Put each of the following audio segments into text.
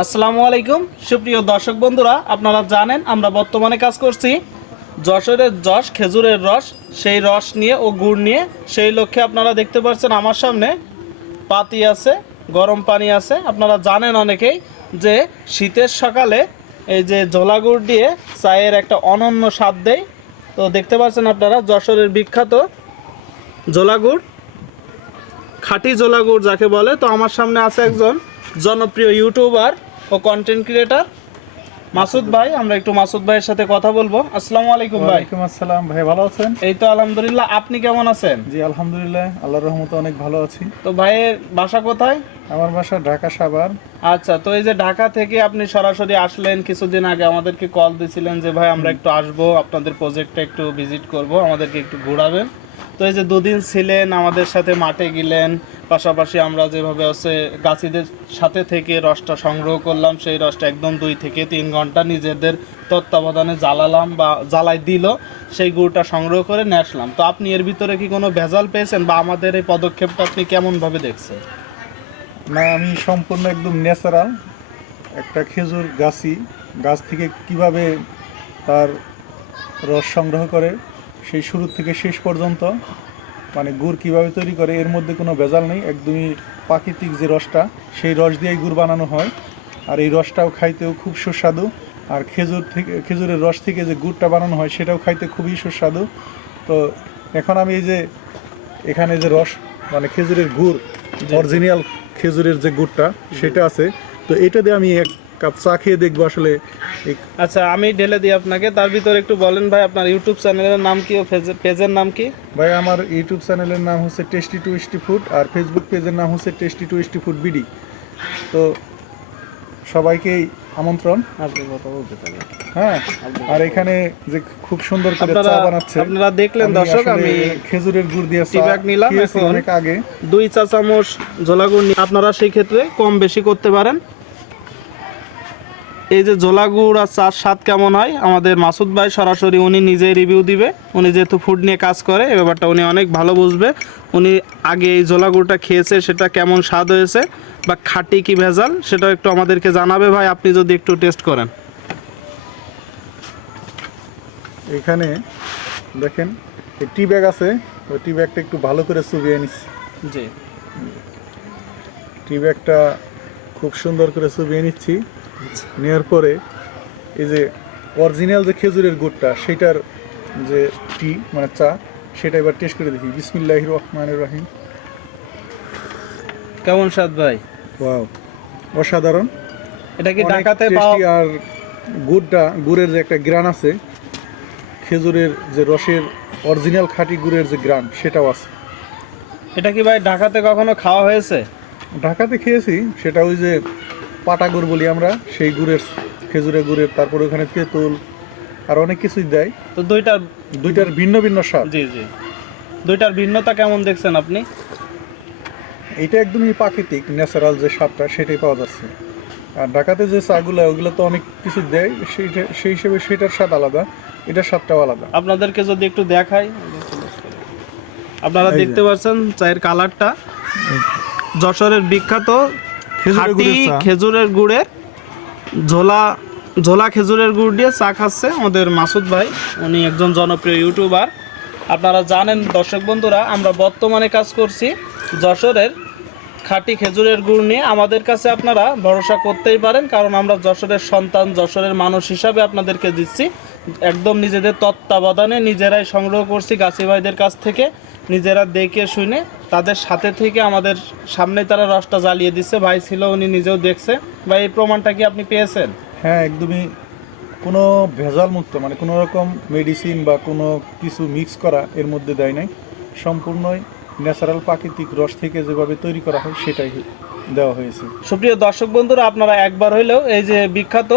আসসালামু আলাইকুম। সুপ্রিয় দর্শক বন্ধুরা, আপনারা জানেন আমরা বর্তমানে কাজ করছি যশোরের যশ, খেজুরের রস, সেই রস নিয়ে ও গুড় নিয়ে। সেই লক্ষ্যে আপনারা দেখতে পাচ্ছেন আমার সামনে পাতি আছে, গরম পানি আছে। আপনারা জানেন অনেকেই যে শীতের সকালে এই যে জোলা গুড় দিয়ে চায়ের একটা অনন্য স্বাদ দেয়। তো দেখতে পাচ্ছেন আপনারা যশোরের বিখ্যাত জোলা গুড়, খাঁটি জোলা গুড় যাকে বলে। তো আমার সামনে আছে একজন জনপ্রিয় ইউটিউবার ও কন্টেন্ট ক্রিয়েটার মাসুদ ভাই আমরা একটু মাসুদ ভাইয়ের সাথে কথা বলব। আসসালামু আলাইকুম ভাই। ওয়ালাইকুম আসসালাম ভাই ভালো আছেন? এই তো আলহামদুলিল্লাহ আপনি কেমন আছেন? জি আলহামদুলিল্লাহ আল্লাহর রহমতে অনেক ভালো আছি। তো ভাইয়ের বাসা কোথায়? আমার বাসা ঢাকা সাভার। আচ্ছা তো এই যে ঢাকা থেকে আপনি সরাসরি আসলেন কিছুদিন আগে আমাদেরকে কল দিয়েছিলেন যে ভাই আমরা একটু আসব আপনাদের প্রজেক্টটা একটু ভিজিট করব আমাদেরকে একটু ঘোরাবেন। তো এই যে দুদিন ছিলেন, আমাদের সাথে মাঠে গেলেন, পাশাপাশি আমরা যেভাবে হচ্ছে গাছিদের সাথে থেকে রসটা সংগ্রহ করলাম, সেই রসটা একদম দুই থেকে তিন ঘণ্টা নিজেদের তত্ত্বাবধানে জ্বালালাম বা জ্বালাই দিল, সেই গুড়টা সংগ্রহ করে নিয়ে আসলাম। তো আপনি এর ভিতরে কি কোনো ভেজাল পেয়েছেন বা আমাদের এই পদক্ষেপটা আপনি কেমনভাবে দেখছেন? না, আমি সম্পূর্ণ একদম ন্যাচারাল একটা খেজুর গাছি গাছ থেকে কীভাবে তার রস সংগ্রহ করে সেই শুরু থেকে শেষ পর্যন্ত মানে গুড় কীভাবে তৈরি করে এর মধ্যে কোনো ভেজাল নেই একদমই প্রাকৃতিক যে রসটা সেই রস দিয়েই গুড় বানানো হয়। আর এই রসটাও খাইতেও খুব সুস্বাদু। আর খেজুর থেকে খেজুরের রস থেকে যে গুড়টা বানানো হয় সেটাও খাইতে খুবই সুস্বাদু। তো এখন আমি এই যে এখানে যে রস মানে খেজুরের গুড় অরিজিনাল খেজুরের যে গুড়টা সেটা আছে। তো এটা দিয়ে আমি এক কাপ চা খেয়ে দেখব আসলে। আচ্ছা আমি ঢেলে দিই আপনাকে। তার ভিতরে একটু বলেন ভাই আপনার ইউটিউব চ্যানেলের নাম কি ও পেজের নাম কি? ভাই আমার ইউটিউব চ্যানেলের নাম হচ্ছে টেস্টি টু স্টি ফুড আর ফেসবুক পেজের নাম হচ্ছে টেস্টি টু স্টি ফুড বিডি। তো সবাইকেই আমন্ত্রণ। আপনি কথা বলতে পারেন হ্যাঁ আর এখানে যে খুব সুন্দর করে চা বানাচ্ছে আপনারা দেখলেন দর্শক আমি খেজুরের গুড় দিয়ে টি চা ব্যাগ নিলাম অনেক আগে। দুই চা চামচ জোলাগুড় নিয়ে আপনারা সেই ক্ষেত্রে কম বেশি করতে পারেন। এই যে জোলাগুড় আর চার স্বাদ কেমন হয়? আমাদের মাসুদ ভাই সরাসরি উনি নিজেই রিভিউ দিবে। উনি যেহেতু ফুড নিয়ে কাজ করে এ ব্যাপারটা উনি অনেক ভালো বুঝবে। উনি আগে এই জোলাগুড়টা খেয়েছে সেটা কেমন স্বাদ হয়েছে বা খাঁটি কি ভেজাল সেটা একটু আমাদেরকে জানাবে ভাই আপনি যদি একটু টেস্ট করেন। এখানে দেখেন টি ব্যাগ আছে ওই টি ব্যাগটা একটু ভালো করে চুবিয়ে নিচ্ছি জি। টি ব্যাগটা খুব সুন্দর করে চুবিয়ে নিচ্ছি। নেওয়ার পরে এই যে অরিজিনাল যে খেজুরের গুড়টা সেটার যে টি মানে চা সেটা এবার টেস্ট করে দেখি। বিসমিল্লাহ রহমানুর রহিম। কেমন স্বাদ ভাই? ওয়াও অসাধারণ। এটা কি ঢাকাতে পাওয়া আর গুড়টা গুড়ের যে একটা গ্রান আছে খেজুরের যে রসের অরিজিনাল খাঁটি গুড়ের যে গ্রান সেটাও আছে। এটা কি ভাই ঢাকাতে কখনো খাওয়া হয়েছে? ঢাকাতে খেয়েছি সেটা ওই যে পাটা গুড় বলি আমরা সেই গুড়ের খেজুরের গুড়ের তারপরে ওখানে তেঁতুল আর অনেক কিছুই দেয়। তো দুইটার দুইটার ভিন্ন ভিন্ন স্বাদ। জি জি। দুইটার ভিন্নতা কেমন দেখছেন আপনি? এটা একদমই প্রাকৃতিক ন্যাচারাল যে স্বাদটা সেটাই পাওয়া যাচ্ছে। আর ঢাকাতে যে চাগুলো ওগুলো তো অনেক কিছু দেয় সেইটা সেই হিসেবে সেটার স্বাদ আলাদা এটার স্বাদটাও আলাদা। আপনাদেরকে যদি একটু দেখাই আপনারা দেখতে পাচ্ছেন চায়ের কালারটা। যশোরের বিখ্যাত খাঁটি খেজুরের গুড়ে ঝোলা ঝোলা খেজুরের গুড় দিয়ে চা খাচ্ছে আমাদের মাসুদ ভাই। উনি একজন জনপ্রিয় ইউটিউবার। আপনারা জানেন দর্শক বন্ধুরা আমরা বর্তমানে কাজ করছি যশোরের খাঁটি খেজুরের গুড় নিয়ে। আমাদের কাছে আপনারা ভরসা করতেই পারেন কারণ আমরা যশোরের সন্তান যশোরের মানুষ হিসাবে আপনাদেরকে দিচ্ছি। একদম নিজেদের তত্ত্বাবধানে নিজেরাই সংগ্রহ করছি গাছি ভাইদের কাছ থেকে। নিজেরা দেখে শুনে তাদের সাথে থেকে আমাদের সামনে তারা রসটা জ্বালিয়ে দিচ্ছে। ভাই ছিল উনি নিজেও দেখছে। ভাই এই প্রমাণটা কি আপনি পেয়েছেন? হ্যাঁ একদমই কোনো ভেজাল মুক্ত মানে কোনো রকম মেডিসিন বা কোনো কিছু মিক্স করা এর মধ্যে দেয় নাই। সম্পূর্ণই ন্যাচারাল প্রাকৃতিক রস থেকে যেভাবে তৈরি করা হয় সেটাই দেওয়া হয়েছে। সুপ্রিয় দর্শক বন্ধুরা আপনারা একবার হইলেও এই যে বিখ্যাত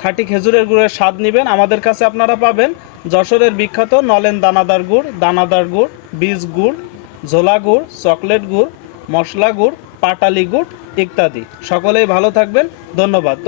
খাঁটি খেজুরের গুড়ের স্বাদ নেবেন। আমাদের কাছে আপনারা পাবেন যশোরের বিখ্যাত নলেন দানাদার গুড় দানাদার গুড়, বীজ গুড়, ঝোলা গুড়, চকলেট গুড়, মশলা গুড়, পাটালি গুড় ইত্যাদি। সকলেই ভালো থাকবেন। ধন্যবাদ।